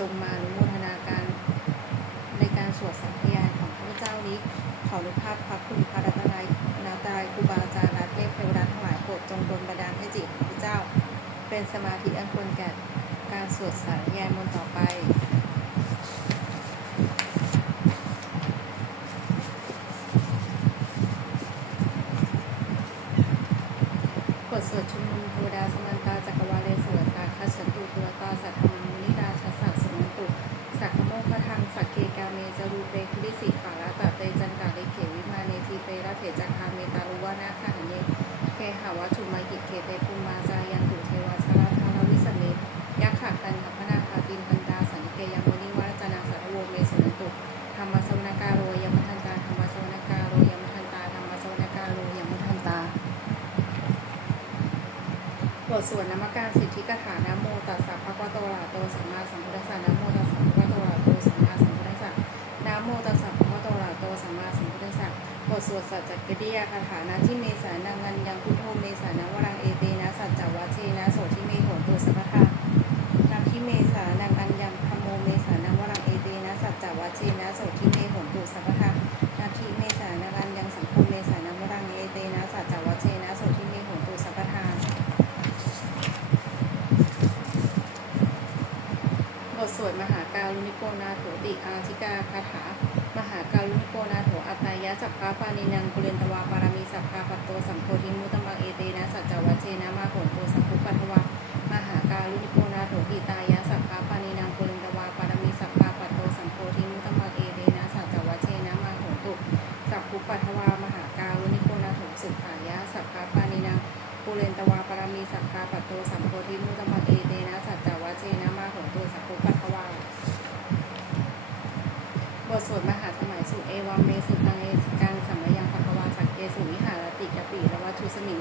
จงมาอนุโมทนาการในการสวดสังฆยายของพระเจ้านี้ขอรูปภาพพระคุณพระรัตนายนาตายครูบาอาจารย์และเทพเทวดาทั้งหลายโปรดจงดลบันดาลให้จิตของพระเจ้า เป็นสมาธิอันควรแก่การสวดสังฆยายมนต่อไป กฎสวดชุมนุมเทวดาสมันตาจักรวาเลสวตาคาฉันตุเทวตาสัทธรรมุนิราชสัสสนันตุสักขโมกขทังสักเกกาเมจรูเปคุริสิขาระตะเตจันตาเลเขวิมาเนทีเประเถจักคาเมตารุวานาคาหเนเคหาวัตถุมากิเคเตปุมาจายันตุเทวาชาราธาราวิสเนยักขะกันหพนาคาตินพันตาสันนิเกยังวนิวาจนาสัทธโวเมสนันตุธรรมสวนากาโรยมทันตาธรรมสวนากาโรยมทันตาธรรมสวนากาโรยมทันตา บทสวดนมัการสิทธิกถานะโมตัสสะภะคะวะโตอะระหะโตสัมมาสัมพุทธัสสะนะโมตัสสะภะคะวะโตอะระหะโตสัมมาสัมพุทธัสสะนะโมตัสสะภะคะวะโตอะระหะโตสัมมาสัมพุทธัสสะบท สัจจกิริยาคาถานะที่เมสานังงันยังพุทโธเมสานังวรังเอเตนะสัจจวัชเชนะโสทิเมโหตุสัพพะ สัพพะปานินังปุเรนตวาปรามีสัพพาปัตโตสัมโพธิมุตมังเอเตนะสัจจวัชเชนะมาโหนตุสัพพุปัทวาบทสวดมหาสมัยสุเอวัมเมสุตังเอสกังสัมยังภควาสักเกสุวิหารติกปิระวัชุสมิง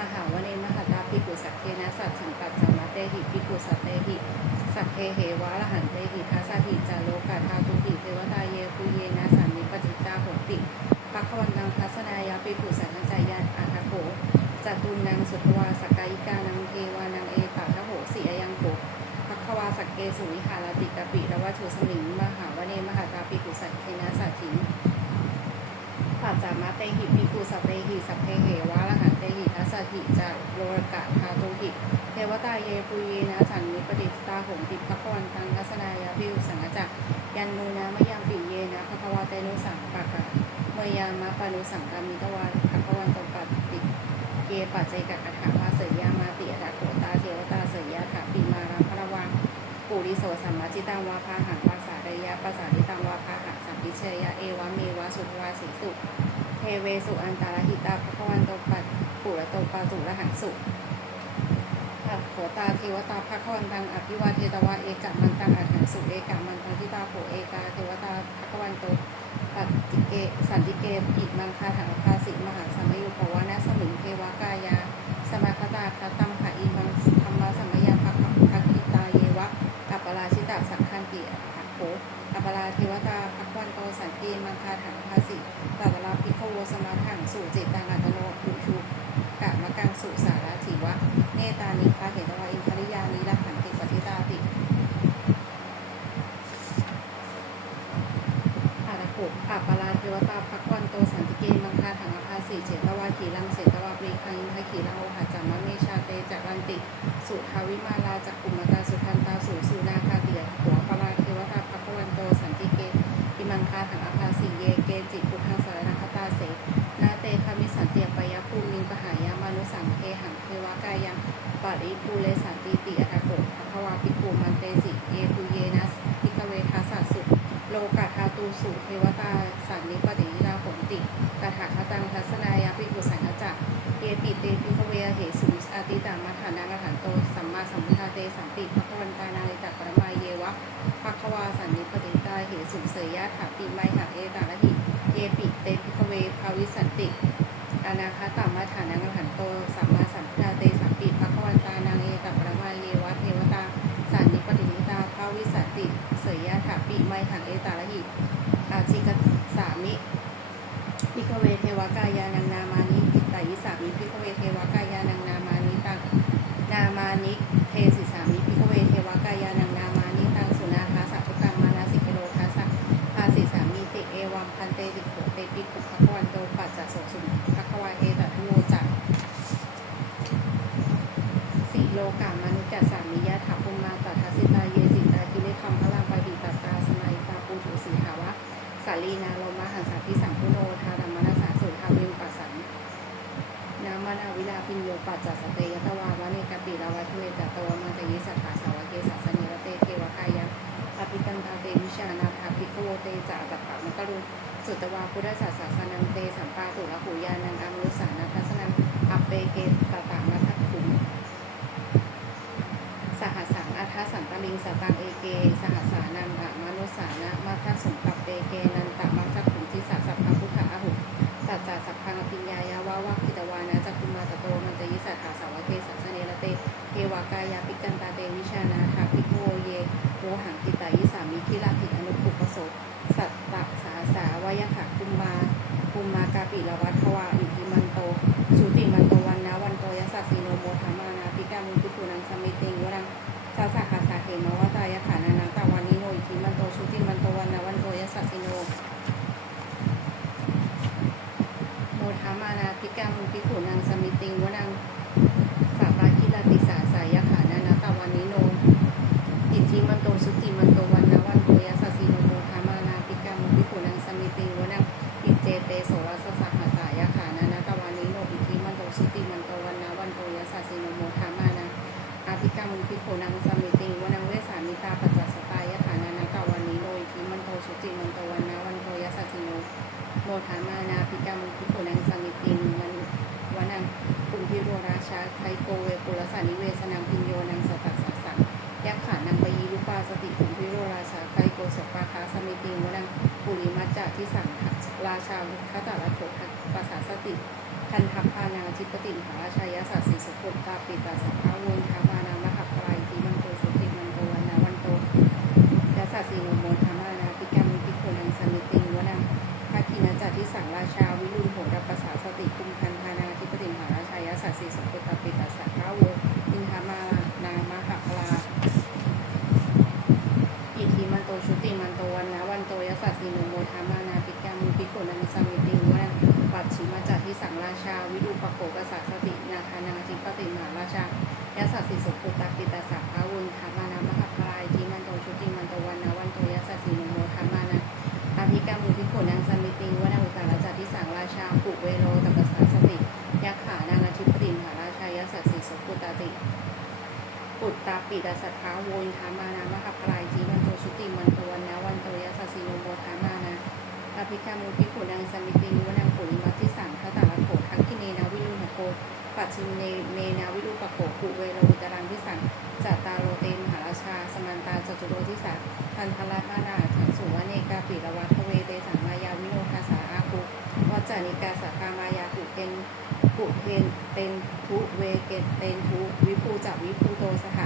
มหาวเนมหตาปิกุสักเคนะสัจฉิงปัจจัมมะเตหิปิกุสัตเตหิสัพเพเหวะละหันเตหิทัสหิจาโลกาทาตุหิเทวตาเยปุเยนะสันนิปจิตตาโหติปัควันตังทัสนายาปิกุสันจายานอาทะ โขจตุนนังสุทวาสกายิกานังเทวานังเอตทะโหสีอยังโขพัควาสักเกสุวิหารติกปิระวัชุสมิงมหาวเนมหาตาปิกุสัตเทนะสัตถิงปัจจามาเตหิปิกุสัตเตหิสัพเพเหวะละหันเตหิทัสสะหิจะโลรกะทาตุหิเทวตาเยปุเยนะสันนิปติตาหงติพัควันตังทัสนายาปิอุสังกจักยันนูนะมยังปิเยนะภควาเตนุสังปะกะเมยามะปานุสังกามิตวาภควันตปฏิเก ปัจเจกกถาภาเสยยามาติอดาโกตาเทวตาเสยยาถาปิมารังพระวังปุริโสสัมมาจิตังวาพาหังวาสาเรยะปัสสาริตังวาพาหังสัมปิเชยะเอวะเมวะสุทวาสีสุเทเวสุอันตาลหิตาภควันโตปัตปุระโตปาตุระหังสุอะโหตาเทวตาภควันตังอภิวาเทตวะเอกะมันตังอัฏฐังสุเอกะมันตังทิตาโผเอกาเทวตาภควันโต ปัตติเกสันติเกอิมังคาถังภาสิมหาสมัยยุปวานะสมิงเทวากายา สมาคตาคตัมหะอิมังธรรมสมัยยาภคภคิตาเยวะอัปปราชิตาสังคันติอัปโขอัปปราเทวตาพักวันโตสันติมังคาถังภาสิตัตลาภิกขโวสมาถังสู่จิตตังอัตโนอุชุกะมะกังสาราถิวะ เนตานิพาเหตวะอินทริยานิละหันติปฏิตาติอาระโขอัปปราเทวตาพักวันโตสันติเกมังคาถังอภาสิเจตวาขีลังเจตวาปรีคังอินทขีลังโอหะจัมมะเมชาเตจักรันติ สุทาวิมาลาจักกุมตาสุทันตาสุสุนาคาเตียหัวปราเทวตาภักวันโตสันติเกอิมังคาถังอาภาสิเยเกจิพุทธังสารนังคตาเสนาเตคามิสันเตียปยภูมิงปหายามานุสังเคหังเทวากายังปาริภูเลสันติติอัตโกภควาปิภูมันเตสิเยปุเยนัสพิกเวทัสสะสุโลกาทาตูสุเทวตาสันนิปตินาผลติกถาคตังทัสนายาปิกุสังฆจัก เยติเตพิภเวเหสุอาติตามัฐานังอรหันโตสัมมาสัมพุทธาเตสัมปิภควันตานาลิตะปรมาเยวะภควาสันนิปติตาเหสุ สุเสยยะถาปิไมหาเอตาละหิเยปิเตพิคเวภาวิสันติอานาคาตามาฐานังหันโตสัมมาสัมพุทธาเตสัมปิภควันตานางเอตัปรมาเยวะเทวตาสันนิปตินิตาภาวิสันติเสยยะถาปิไมหาเอตาละหิอาจิกสามิพิกเวเทวกายานังนามานิปิตายิสามิพิกเวเทวายานังนามานิตังนามานิเทสิสามิพิกเวเทวกายานังนามานิตังสุนาคาสัพพกังมานาสิกโลทัสสะภาสิสามิติเอวังพันเตติโขเตปิกุภควันโตปัจจโสสุภควาเอตัทโมจักสีโลกามนุจจสามิยะถาภุมมาตัทสิตาเยสิตากิเลคัมพลังปะดิตตาสมัยตาปูถุสีหาวะ สาลีนาโลมาหันสัพพิสังคุโนทารัมมนาสาสุทาวิมปัสสังนามานาวิลาพินโยปัจจัสสเตยตวาวะเนกปิลาวัตเวตตวมาตยิสัทธาสาวะเกสัสเนรเตเทวกายะอภิกันตาเตวิชานาภาภิกขโวเตจาตัปปะมะกรุสุตวาพุทธศาสสนังเตสัมปาตุละหูยานังอามุสานาทัสนังอัปเปเกตตามัทัคคุม สหัสสังอัทธสันตลิงสตังเอเก สหัสสานันตะมนุสานะมาทัสสงกับเปเกนันตะมัทัคขุมทิสัสัพพะพุทธะอหุตัจจาสัพพังอภิญญายาวาวะกิตวานะจักคุมาตโตมันตยิสัทธาสาวะเกสัสเนระเตเทวากายาปิกันตาเตวิชานาถาภิกขโวเยโวหังกิตายิสามิคิลาภิอนุปุปโสสัตตะสาสาวายขะคุมมาคุมมากาปิละวัฏทวาอิทิมันโต สุติมันโตวันนะวันโตยัสสะสีโนโมธามานาปิกามุปิคุ นังสมิติงวรังสาสาขาสาเหมวตายขานานังตาวันนิโนอิทิมันโตชุติมันโตวันนะวันโตยัสสะสีโนโมธามานาติกามุปิคุนังสมิติงวรัง ที่สังราชาวุฒตาลโถทัปัสสาสติ ทันทัพพานาจิปติมหาราชายสัสสิสุขุตาปิตาสัพพาวนทามานามหปรายทีมันโตสุติมันโตวันนาวันโตยัสสสิโนโมธามานาปิกามิปิโคนังสมิติวนังภาคินาจัที่สั่งราชาวิรุณโหรปัสสาสติคุมพันธานาจิปติมหาราชายสัสสิสุขุตาปิตาสัพพาโวอินทามานามหปราอิทิมันโตชุติมันโตวันนะวันโตยสัสสิโนโม สมิติงวันปัจฉิมาจัที่สังราชา วิรูปโกกษัตริย์สตินาคานาจิปติมหาราชายสัสสิสุขุตาปิตาสัพพาวุนธามานามหปรายทิมันโตชุติมันโตวันนะวันโตยสัสสิโนโมธามานาอภิกามุปิโกนังสมิติงวันอุตตรจัที่สังราชาปุเวโรตัปสาสติยักขานาจิปติมหาราชายสัสสิสุขุตาติปุตตาปิตาสัทธาโวยธามานามหปรายจีมันโตชุติมันโตวันนะวันโตยสัสสิโนโมธามานา อภิกามุปิโขนังสมิติงวนังปุริมัติสังทตาลโขทักขิเนนาวิรุณโกปัจฉิมเนเมนาวิรุปโขปุเวโรวิตรังทิสังจัตตาโรเตมหาราชา สมันตาจตุโรทิสังพันธละมานาถังสุวเนกาปิรวัตเวเตสังมายาวิโนทาสาอาคุวัจจานิกาสัคามายากุเกนปุเพนเป็นทุเวเกตเป็นทุวิภูจักวิภูโตสห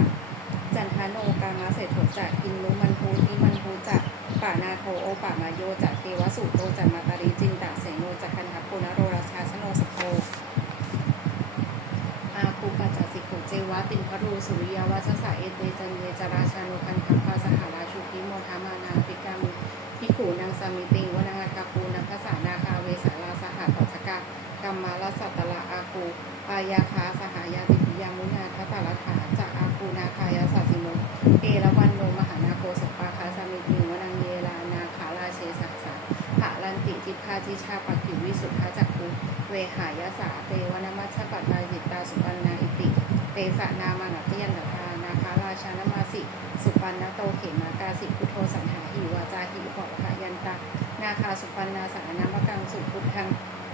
จันทโนกามาเศรษฐจักกินนุมันภูทิมันภูจัก ป่านาโทโอปามาโยจักเทวสุโตจักมาตาริจินตะเสโนจักคันทัพโพนโรราชาชโนสโพอาภูปัจจสิกุเจวะตินพรูสุริยวัชสะเอเตจันเยจราชานุคันทัพพาสหราชุกิโมทามานาปิกามุพิขูนางสามิติวนังอาคาปูนังคสานาคาเวสาลาสหตัชกะกัมมาลสัตตละอาคูปายาคาสหายาติปิยามุนาทัตตละถาจากอาคูนาคายาสัสสิโนเอราวันโนมหานาโกสปาคาสามิติ จิพาจิชาปักขิวิสุทธาจักคุเวหายาสาเตวนามัชปัตตาจิตตาสุปันนาอิติ เตสะนามานัตยันตานาคาราชานมาสิ สุปันนโตเขมากาสิพุทโธสังหาหิวาจาหิปะคะยันตานาคาสุปันนาสานามกังสุพุทธัง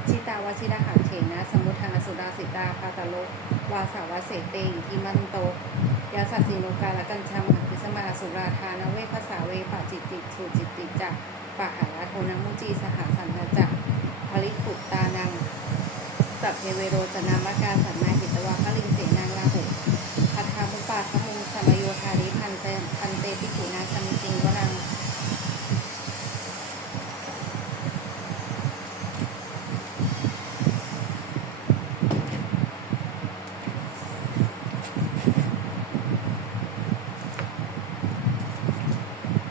ชิตาวชิระหังเถนะสมุทธังสุราสิตาพาตโลวาสาวาเสเตอิทิมันโตยาสัสสิโนกาลกันชามาพิสมาสุราธานเวภาษาเวปจิตติสุจิตติจัก ปะหาราโทนังมุจีสหสันนจักภริปุตตานัง สัพเพเวโรจนามกาสันนาหิตวะคลิงเสนางลาหุพัทธามุปาขมุงสมโยธาริพันเตพันเตปิขุนาสมิติงวนัง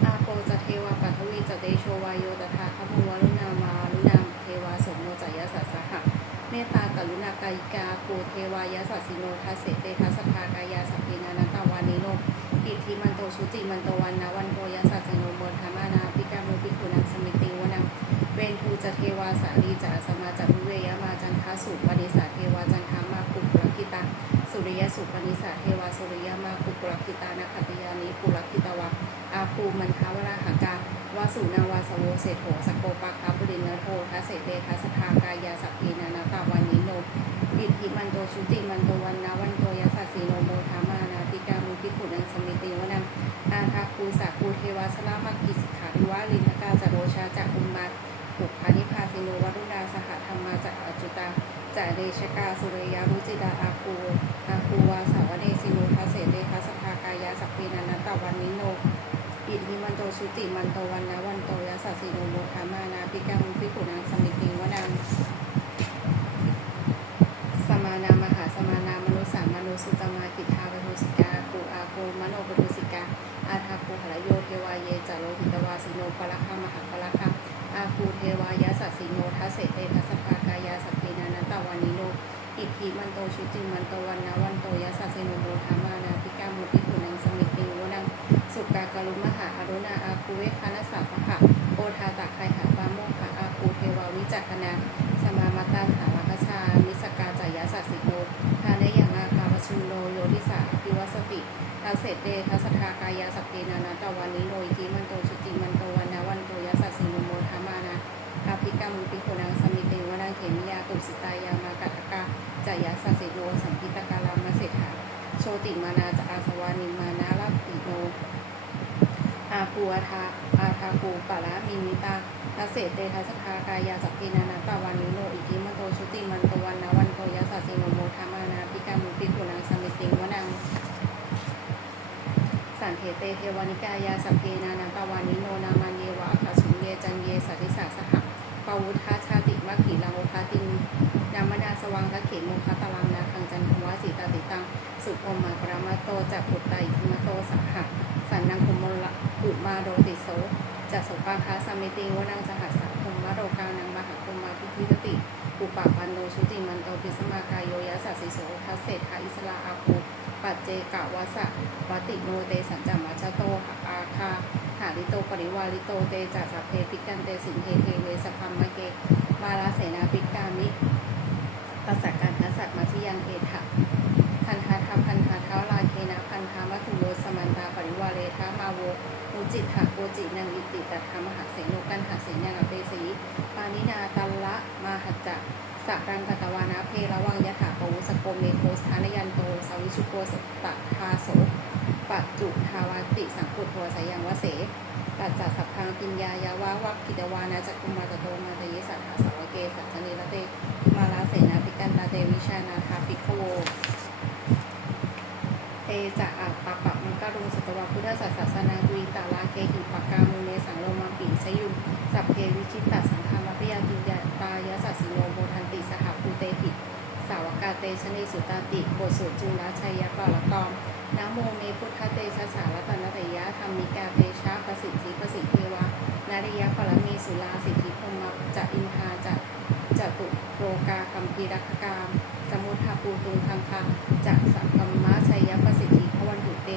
อาโปจะเทวาปัทวีจะเตโชวายโยตถาคมุวรุณามารุณามเทวาสมโนจายาสัสสหะเมตตากรุณากายิกาปูเทวายาสัสสิโนทัสเสเตทัสสภากายาสัพเพนานันตวานิโนอิทธิมันโตชุติมันโตวันนาวันโตยาสัสสิโนโมธามานาปิกามุปิคุนังสมิติวนังเวนทูจะเทวาสาลีจะสมาจัวิเวยมาจันทาสุปนิสาเทวาจันทามาปุกรกิตาสุริยสุปนิสาเทวาสุริยมาปุกรกิตานาคติยานิปุรกิตวะ อา ภูมันทาวราหากาวาสุนาวาสโวเศโถสโกปาคาบุรินโททัสเสเตทัสสภากายาสัพพีนานาตาวันนิโนอิทิมันโตชุติมันโตวันนาวันโตยาสัสีโนโมธามานาปิกามุพิขุนังสมิติวนังอาทาคูสักคูเทวาสลามกิสิขาริวาลินกาจโรชาจักุมมัตปุพานิพาสิโนวรุณาสหธรรมาจักอจุตาจะเดชกาสุเรยารุจิดาอาคูอาคูวาสาวเนสิโนทัสเสเตทัสสภากายาสัพพีนานาตาวันนิโน อิทธิมันโตสุติมันโตวันนะวันโตยะสัสสิโนโมทามานาปิกังพิขุนังสมิติวนังสมานามหาสมานามนุสามนุสุตมากิทาปทุสิกาปูอาโกมโนปทุสิกาอาทาภูหะโยเทวาเยจาโรหิตวาสิโนปะละคามหาปะละคะอาภูเทวายะสัสสิโนทัสเสเตทัสสภากายาสัพเพนานตตวานิโนอิทธิมันโตชุติมันโตวันนะวันโตยะสัสสิโนโมทามานาปิกามุปิขุนังสมิติวนัง สุกากรุมหาอรุณาอาคูเวคานาสาสหะโอทาตักไคหาปาโมกขะอาคูเทวาวิจักนาสมามาตาหาลักชามิสกาจายาสัสิโนทาเนยังอาคาปชุนโนโยทิสาพิวัสติทัสเสเตทัสทากายาสัพเพนานาตวันนิโนอิทิมันโตชุติมันโตวันนาวันโตยะสัสิโนโมทามานาอาภิกามุปิโคนังสมิเตวนังเขมิยาตุสิตายามากัตกาจายาสัสสิโนสัมพิตกาลามาเสถาโชติมานาจะอาสวานิมานาลาติโน อาภูอาทาอาทาภูปะละมิมิตาทัสเสเตทัสสภากายาสัพเพนานาตาวันนิโนอิทิมันโตชุติมันตวันนาวันโตยะสัสสิโนโมทามานาปิกามุปิกุนังสมิติงวนังสันเทเตเทวานิกายาสัพเพนานาตาวันิโนนามันเยวะอัคสุนเยจันเยสัติสาสหะปวุธาชาติมัคขีลังโอคาตินนามนาสวังทะเขโมคาตาลังนาคังจันทวะจิตาติตัง สุโอมาปรามาโตจักปุตตาอิมโตสหะสันนังคุมมละ อุมาโดติโสจัสโสปาคาสามิติงวนังสหัสสะคุมมะโรกานังมหาคุมมาพิพิตติอุปปันโนชุติมันโตพิสมากายโยยะสัสสิโสทัสเศทาอิสลาอาภูปัจเจกาวาสะวติโนเตสัจจมัชโตหอาคาหาริโตปริวาริโตเตจัสสะเพปิกันเตสินเทเทเวสพัมมะเกมาลาเสนาปิกามิปัสสการทัสสัตมาทิยังเอทะพันธาทาพันธาเท้าลาเคนะพันธามัทุโยสมันตาปริวาเรทามาโว มุจิตหะโกจินังอิติตัทธามหาเสนุกันหาเสนังอเปสีปานินาตัลละมาหัจจะสักรังกตวานาเพระวังยะถาปวุสโกเมโคสทานยันโตสาวิชุโกสตทาโสปัจจุทาวาติสังกุโทสยังวเสตัจจัสัพพังปิญญายาวาวักกิตวานาจักุมาตโตมาตยิสัทธาสาวเกสัจเนรเตมาลาเสนาปิกันตาเตวิชานาทาปิขโว จะอาปะปะมังกรุงสตวพุทธศาสสนาดุยตาลาเกหิปกามุเนสังโลมังปิสยุสัพเพวิชิตตสังฆามพยาติยาตายะสัสสิโนโมทันติสหภูเตหิสาวกาเตชนีสุตาติบทสวดจุลชัยยะกรกอมนะโมเมพุทธเตชะสารตนตยะธรรมิกาเตชะประสิทธิประสิทธิเทวานาริยะปรมีสุลาสิทธิพรหมจะอินทาจะจะตุโรกาคัมพีรักกาม สมุทาปูตุงคังคาจากสังกั มมะชัยยะประสิทธิขวันถุเต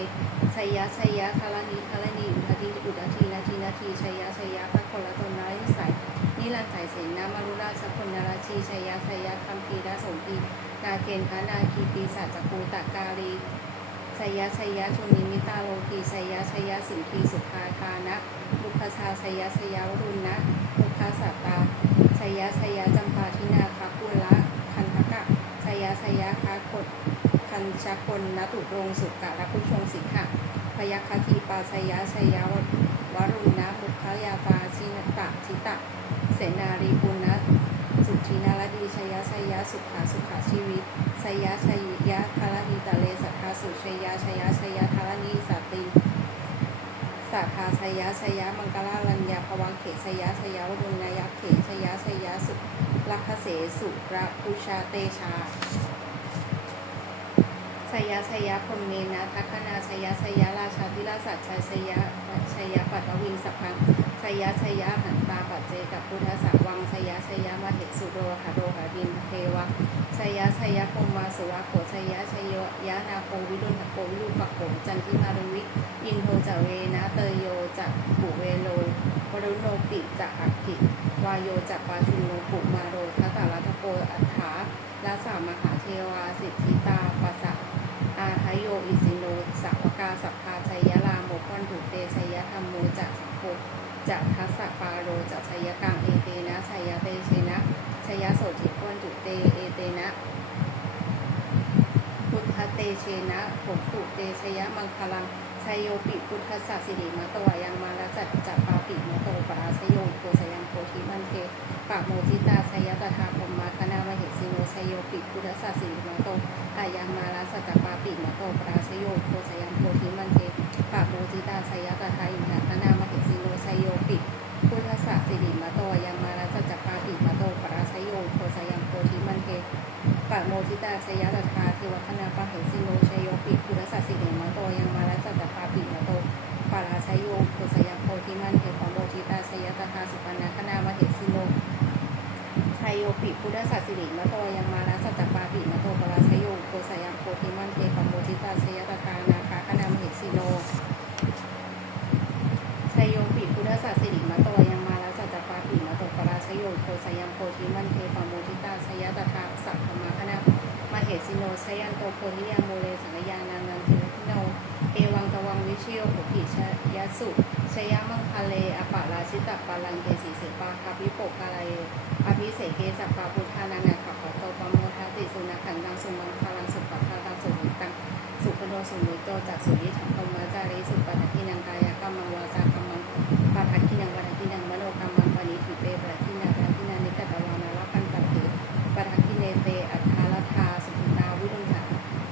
ชัยยะชัยยะคารณีคารณีอุทธิอุทธีนาทีนาทีชัยยะชัยยะพระคนละตนนาริสัยนิรันสายเสนนามารุราชพลนาราชีชัยยะชัยยะคำมภีราสมปีนาเกณฑ์คะนาคีปีศาจจักูตะกาลีชัยยะชัยยะชุนิมิตาโลกีชัยยะชัยยะสินคีสุภาคานะลุคชาชัยยะชัยยะวรุณนะลุคาสัตตาชัยยะชัยยะจำปาทินาคากุละคันทกะชัยยะชัยยะคากด คนนตุรงสุกะรักุชงสิกหะพยัคฆทีปาชยะชยาวรุณะมุขยาตาชินตะชิตะ เสนารีปุณณสุทินารดีชยะชยะสุขาสุขาชีวิตชยะชยะทารณีตะเลสัทธาสุชยะชยะชยะทารณีสัตติสัทธาชยะชยะมังกลาลัญญาภวังเขชยะชยะวรุณยะเขชยะชยะสุลักเสสุระพุชาเตชา ชยะชยะพรมเมนะทัคคณาชยะชยะราชาธิราชชัยชยะชยะปัตตวิงสัพพังชยะชยะหันตาปัจเจกับพุทธสัวังชยะชยะมเหสุโรหะโรหะดินเทวะชยะชยะพรมาสุวะโขชยะชยยะนาโควิรุณหโควิรุปักโขจันทิมารุวิอินโทจเวนะเตยโยจะปุเวโลวรุโนปิจะอักขิวายโยจะปาชุนโนปุมาโรทัตตาลัทโกอัฏฐาลาสามหาเทวาสิทธิตาปัสสะ อาทโยอิสิโนสัพกาสัพพาชัยยะลาโมคันถุเตชัยยะธรรมโมจะสังโฆจะทัสสะปาโรจะชัยยะกังเอเตนะชัยยะเตเชนะชัยยะโสติควันถุเตเอเตนะพุทธเตเชนะผงตุเตชยะมังคลัง ชัยโยปิพุทธสัสสิริมะตวายังมาลจัดจัปาปิมะโตปราชโยโกสยังโพธิมันเทปะโมจิตาชัยตถาพรหมาคณามเหสิโนชัยโยปิพุทธสัสสิริมะโตอายังมาลาสัจจปาปิมะโตปราชโยโคสยัมโพธิมันเทปะโมจิตาชยตถาอิมหาคณามเหสิโนชยโยปิพุทธสัสสิริมะโตยังมาลาสัจจปาปิมะโตปราชโยโคสยัมโพธิมันเทปะโมจิตาชยตถาเทวคณาปะเหสิโนชยโยปิพุทธสัสสิริมะโตยังมาลา สัจจปาปิมะโตปราชโยโคสยัมโพธิมันเทปะโมจิตาชยตถาสุปนาคณามเหสิโนชัยโยปิพุทธสัสสิริมะโตยังมาลาสัจจปาปิมะโตปราชโยโกสยัมโพธิมันเทปะโมจิตาชยตถานาคาคณามเหสิโนชัยโยปิพุทธสัสสิริมะโตยังมาลาสัจจปาปิมะโตปราชโยโกสยัมโพธิมันเทปะโมจิตาชยตถาสัพพมาคณามเหสิโนชยันโตโพธิยังโมเลสังยานังนันเททิโนเอวังต วังวิชิโยปุกิชยสุชยมังคเลอปะราชิตะปาลังเกสีเสปาคาพิปกาลัยอภิเสกเกสัปปาพุทธานานาขับขอโตปโมทาติสุนัขันตังสุมังคาลังสุปปะทาตังสุหิตังสุขโนสุนิโตจากสุยิถังตมมาจาริสุปปะทัตตินังกายกรรมังวาจากรรมังปะทักขินังวะทักขินังมโนกรรมังปณิทิเตปะทักขินังปะทักขินังนิกตวานาลปันตเถปะทักขิเนเตอัฏฐาลทาสุขิตาวิรุณหะ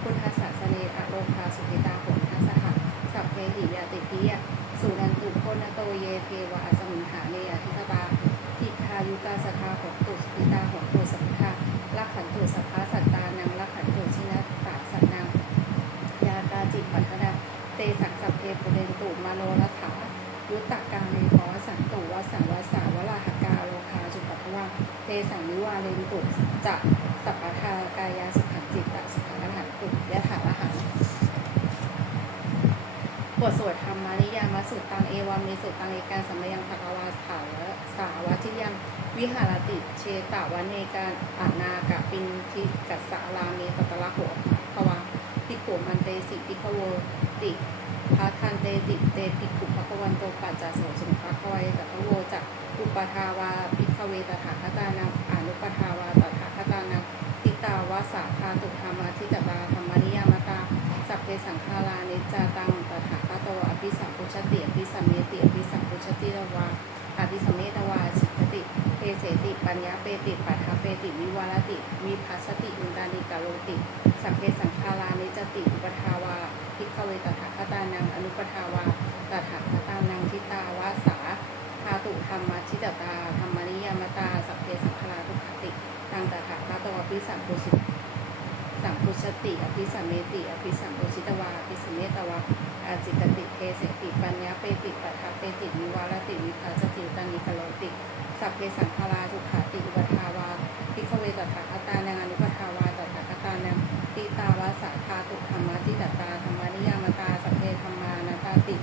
พุทธศาสเนอโลคาสุขิตาโหนทัสสะสัพเพหิยาติปิยะสุนันตุโคนะโตเยเทวะอสมิงหาเนยทิตตา ทิคายุกาสทาหกตุสปิตาหกตุสัพพะลักขันตุสัพพะสัตตานังลักขันตุชินะตาสัตนังยากาจิปัทนาเตสักสัพเพ ปุเรนตุมาโนรัฐายุตตะกาเมขอสันตุวสังวสาวลาหกาโลคาจุปัทวาเตสังนิวาเรนตุจะสัพพทากายาสุขันจิตตสุขังหันตุยะถาละหังบทสวดธรรมานิยามสุตังเอวามีสุตังเอการสัมยังภควาสาวะสาวทิยังวิหารติเชตาวันเนการอานากะปินทิกัสสะลาเมตตะละโหภวาปิโขมันเตสิปิขโวติ พาทันเตติเตปิขุภควันโตปัจจโสสุภควัยตะโวจักอุปทาวาปิขเวตถาคตานังอนุปทาวาตถาคตานังทิตาวาสาธาตุธรรมาทิตตาธรรมนิยามตาสัพเพสังฆารานิจาตังตถาคตโตอภิสัมพุชติอภิสัมเมติอภิสัมพุชติตวาอภิสัมเมตวาสิกติเทเสติปัญญาเปติปัฏฐาเปติวิวารติวิภัสติอุตานิกาโลติสัพเพสังฆารานิจจติอุปทาวา ภิกขเวตถาคตานังอนุปทาวาตถาคตานังทิตาวาสาธาตุธรรมชิตตาธรรมนิยามตาสัพเพสังฆาราทุกขติตังตถาคตโตอภิสัมพุชิสัมพุชติอภิสัมเมติอภิสัมพุชิตวาอภิสัมเมตวาอาจิกติเทเสติปัญญาเปติปัฏฐาเปติวิวารติวิภาสติตันิกโลติสัพเพสังฆาราทุกขติอุปทาวาพิขเวตถาคตานังอนุปทาวา ติตาวาสาธาตุธรรมะติตตาธรรมานิยามตาสัพเพธรรมานาตาติ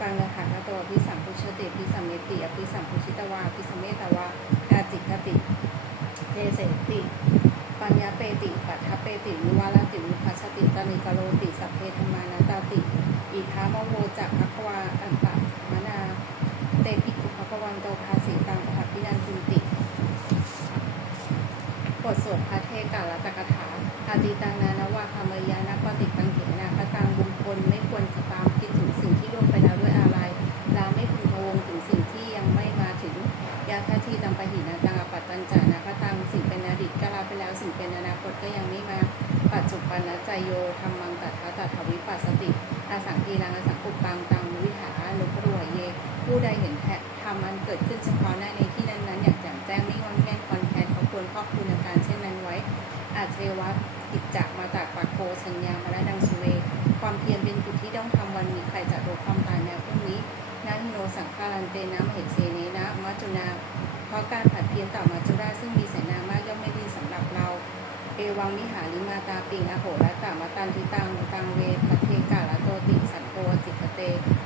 ปังถาคโตอภิสัมพุชติอภิสัมเมติอภิสัมพุชิตวาอภิสัมเมตวาอาจิกติเทเสติ ปัญญาเปติปัฏฐเปติวิวารติวิภัสสติตานิกโลติสัพเพธรรมานาตาติ อิทามโมจักภควาอันตะมนาเตปิกุภควันโตภาสีตังปะพินันจุติบทสวดพระเทกาลตกถาออาติตังนา นเตนะมเหเสเนนะมัจจุนาเพราะการผัดเพี้ยนต่อมัจจุราชซึ่งมีเสนามากย่อมไม่ดีสำหรับเรา เอวังมิหาริมาตาปิงอโหและตามาตันทิตังตังเวปเทกาลโตติสันโตจิตเต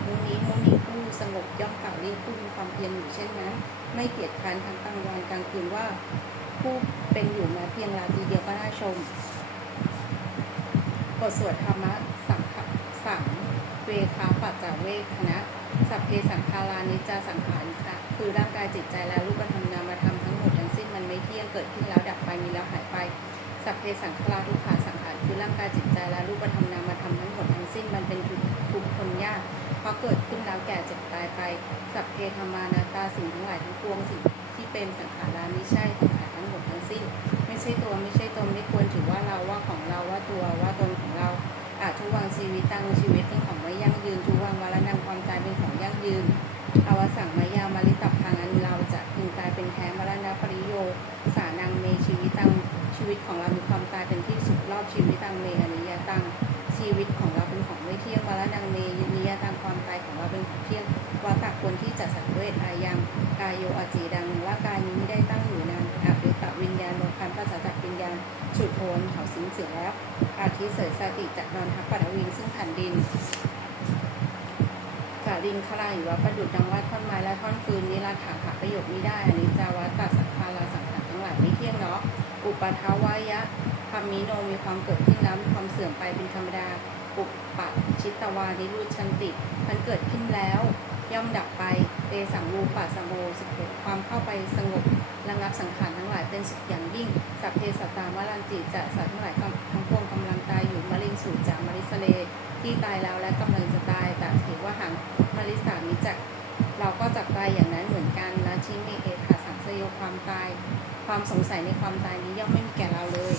มุนี้มุนี้ผู้สงบย่อมกล่าวเรียกผู้มีความเพียรอยู่เช่นนั้น ไม่เกียจคร้านทั้งกลางวันกลางคืนว่า ผู้เป็นอยู่ม้เพียงราตรีเดียวก็น่าชมบทสวดธรรมะสังสังเวคาปัจจาเวคณะ สัพเพสังขารานิจจาสังขารค่ะ คือร่างกายจิตใจและรูปธรรมนามธรรมทั้งหมดทั้งสิ้นมันไม่เที่ยงเกิดขึ้นแล้วดับไปมีแล้วหายไป สัพเพสังขาราทุกขาสังขารคือร่างกายจิตใจและรูปธรรมนามธรรมทั้งหมดทั้งสิ้นมันเป็นทุกข์ทุกข์ทนยากเพราะเกิดขึ้นแล้วแก่เจ็บตายไป สัพเพธรรมานาตาสิ่งทั้งหลายทั้งปวงสิ่งที่เป็นสังขาราไม่ใช่สังขารทั้งหมดทั้งสิ้น ไม่ใช่ตัวไม่ใช่ตนไม่ควรถือว่าเราว่าของเราว่าตัวว่าตนของเราอาจทุวังชีวิตตังชีวิต ยืน อวสังมายามาลิตับพังอันเราจะพึงตายเป็นแท้มรณะปริโย สานังเมชีวิตตัง ชีวิตของเรามีความตายเป็นที่สุดรอบชีวิตตังเมอนิยตัง ชีวิตของเราเป็นของไม่เที่ยงวรณังเมยนิยตังความตายของเราเป็นของเที่ยงวาตะควรที่จะสังเวชอายังกายโยอจีดังว่ากายนี้ไม่ได้ตั้งอยู่นานอาภิตะวิญญาณโลคันปัสสะจักวิญญาณฉุดโทนเขาสิงเสียแล้วอาทิเสยสติจะนอนทับปัตวิงซึ่งแผ่นดิน ดิงคลาอยู่ว่าประดุดดังว่าท่อนไม้และท่อนฟืนนี้ราถาหาประโยชน์ไม่ได้อันนี้จาวัตัดสังขารสังขารทั้งหลายไม่เที่ยงเนาะอุปทาวายะคำมีโนมีความเกิดขึ้นแล้วมีความเสื่อมไปเป็นธรรมดา อุปปัชิตวานิรุชันติ มันเกิดขึ้นแล้ว ย่อมดับไป เตสังรูปัสสโมสุขความเข้าไปสงบระงับสังขารทั้งหลายเป็นสุขอย่างยิ่ง สัพเพสัตตามรันติจะสัตว์ทั้งหลายทั้งปวงกำลังตายอยู่มะเร็งสู่จามริสเล ที่ตายแล้วและกำลังจะตายแต่ถือว่าหังมริสามิจักเราก็จักตายอย่างนั้นเหมือนกันนะชิเมเอถาสังสโยความตาย ความสงสัยในความตายนี้ย่อมไม่มีแก่เราเลย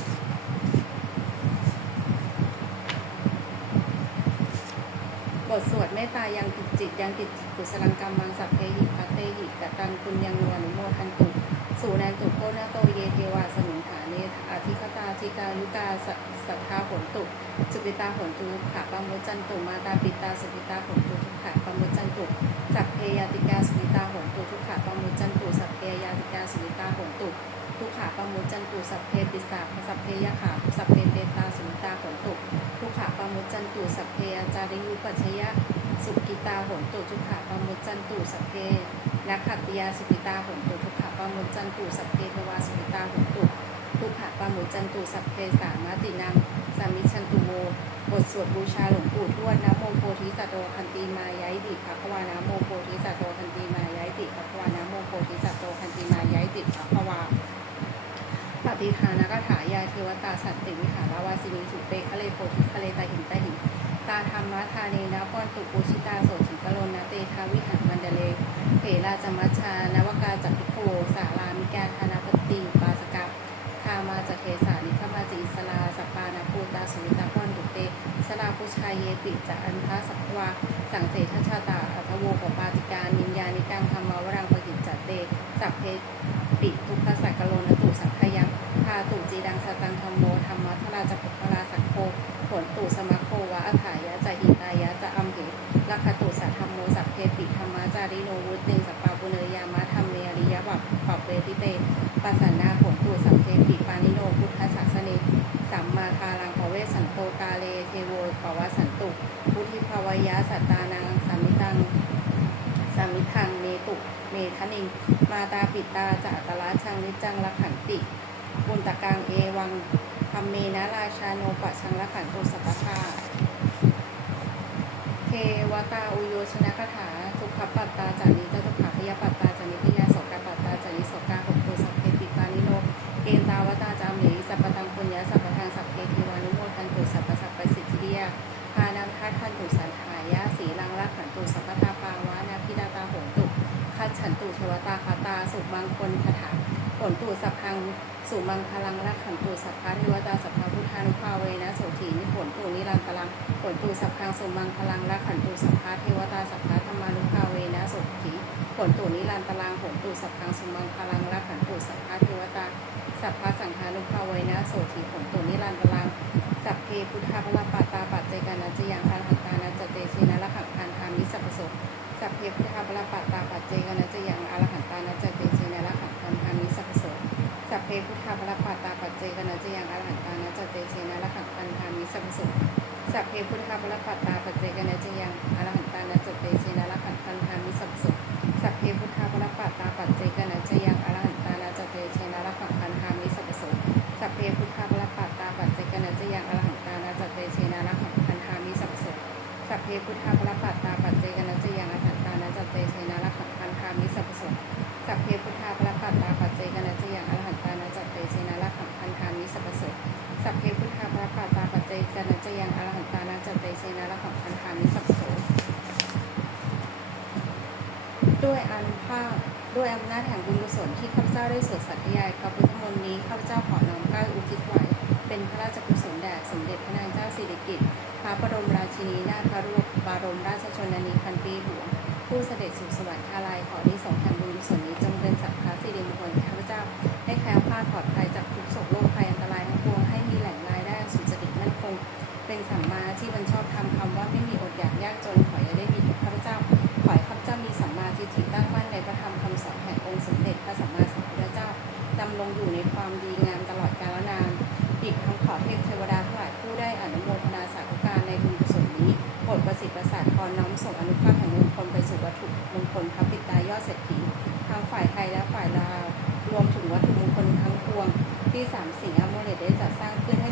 ทสวดเมตตายังติดจิตยังติดจิตกุศลังกรรมังสัพเพหิพัตเตหิกตังคุณยังนวนุโมทันตุสูนันตุโคนาโตเยเทวาสมิงหาเนอาทิคตาทิกายุกาสัทธาผลตุสุปิตาผลตุขาปามุจจันตุมาตาปิตาสุปิตาผลตุทุกขาปามุจจันตุสัพเพยาติกาสุปิตาผลตุทุกขาปามุจจันตุสัพเพยาติกาสุปิตาผลตุ ทุกขาปามุจจันตุสัพเพปิสาสัพเพยขาสัพเพเปตาสุปิตาผลตุทุกขาปามุจจันตุสัพเพอาจาริยุปัชยะสุกิตาผลตุทุกขาปามุจจันตุสัพเพนักขัตติยาสุปิตาหนตุทุกขะปามุจจันตุสัพเพเทวาสุปิตาหนตุทุกขะปามุจจันตุสัพเพสามาตินังสามิชันตุโมบทสวดบูชาหลวงปู่ทวดนะโมโพธิสัตโตคันตีมายายติภควานะโมโพธิสัตโตคันตีมายายติภควานะโมโพธิสัตโตคันตีมายายติภควา ปฏิทานกถายาเทวตาสัตติวิหาราวาสินีสุเปคะเลโพธิคะเลตาหินตาหินตาธรรมะทาเนนะพรตุปุชิตาโสถิกโลนะเตทาวิหารมันเดเลเถราจมัชานวกาจักพิโคสารามิกาธานปติปาสกับคามาจเทสานิขมาจิอิสลาสปานาภูตาสุวิตาพรดุเตสลาพุชายเยติจะอันทสัพวาสังเสทชาตาอัทโวปปาติการนินญานิกังธรรมาวรังปกิจจเตสัพเพ ปิทุกขสักกโลนตุสัพพยังพาตุจีดังสตังธรรมโมธรรมะทราจะปุพราสักโคผลตุสมัคโควะอัฏฐายะจะหิตายะจะอัมเหลักขตุสัทธรรมโมสัพเพปิธรรมาจาริโนวุติงสปปาปุเนยามะธรรมเมริยบัพปรับเวทิเตปัสสนาผลตุสัพเพปิปานิโนพุทธศาสนิสัมมาคารังภเวสันโตกาเลเทโวปวสันตุพุทธิภวยะสัตตานังสามิตัง สามิทังเมตุเมทนิงมาตาปิตาจาตละชังนิจังละขันติบุญตะกังเอวังธรรมเมนะราชาโนปะชังละขันตุสัพพะทาเทวตาอุโยชนะคาถาทุกขปัตตาจานิจตุขะพยปัตตาจานิพยาโสกปัตตาจานิโสกาหกตุสัพเพปิปานิโนเกตาวตาจามเหสัพพตังปุญญาสัพพทางสัพเพเท ตุชวตาคาตา สุมังคลคาถาผลตุสัพพั งสุมังพลังรักขันตุสัพพะเทวตาสัพพะพุทธานุภาเวนะโสถีนิผลตูนิรันตรังผลตูสัพพังสุมังพลังรักขันตุสัพพะเทวตาสัพพะธรรมานุภาเวนะโสถีผลตูนิรันตรังผลตูสัพพังสุมังพลังรักขันตุสัพพะเทวตาสัพพะสังฆานุภาเวนะโสถีผลตู สัพพสุสัพเพพุทธาภรปัตตาปัจเจกนจยังอรหันตานะจเตเชนะละขังพันธามิสัพสุสัพเพพุทธาภรปัตตาปัจเจกนจยังอรหันตานะจเตเชนะละขังพันธามิสัพสุสัพเพพุทธาภรปัตตาปัจเจกนจยังอรหันตานะจเตเชนะละขังพันธามิสัพสุสัพเพพุทธาภรปัตตาปัจเจกนจยังอรหันตานะจเตเชนะละขังพันธามิสัพพสุสัพเพ สู่สวรรคาลัยขอที่สงส์แห่งบุญกุศลนี้จงเป็นสัพพะสิริมงคลข้าพเจ้าให้แคล้วคลาดปลอดภัยจากทุกโศกโรคภัยอันตรายทั้งปวงให้มีแหล่งรายได้สุจริตมั่นคง เป็นสัมมาที่บรรชอบทำคำว่าไม่มีอดอยากยากจนขออย่าได้มีแก่ข้าพเจ้าขอให้ข้าพเจ้ามีสัมมาทิฏฐิตั้งมั่นในพระธรรมคำสอนแห่งองค์สมเด็จพระสัมมาสัมพุทธเจ้าดำรงอยู่ในความดีงาม วัตถุมงคลพระปิตายอดเศรษฐีทั้งฝ่ายไทยและฝ่ายลาว รวมถึงวัตถุมงคลทั้งปวงที่สามสิงห์อโมเลตได้จัดสร้างขึ้นให้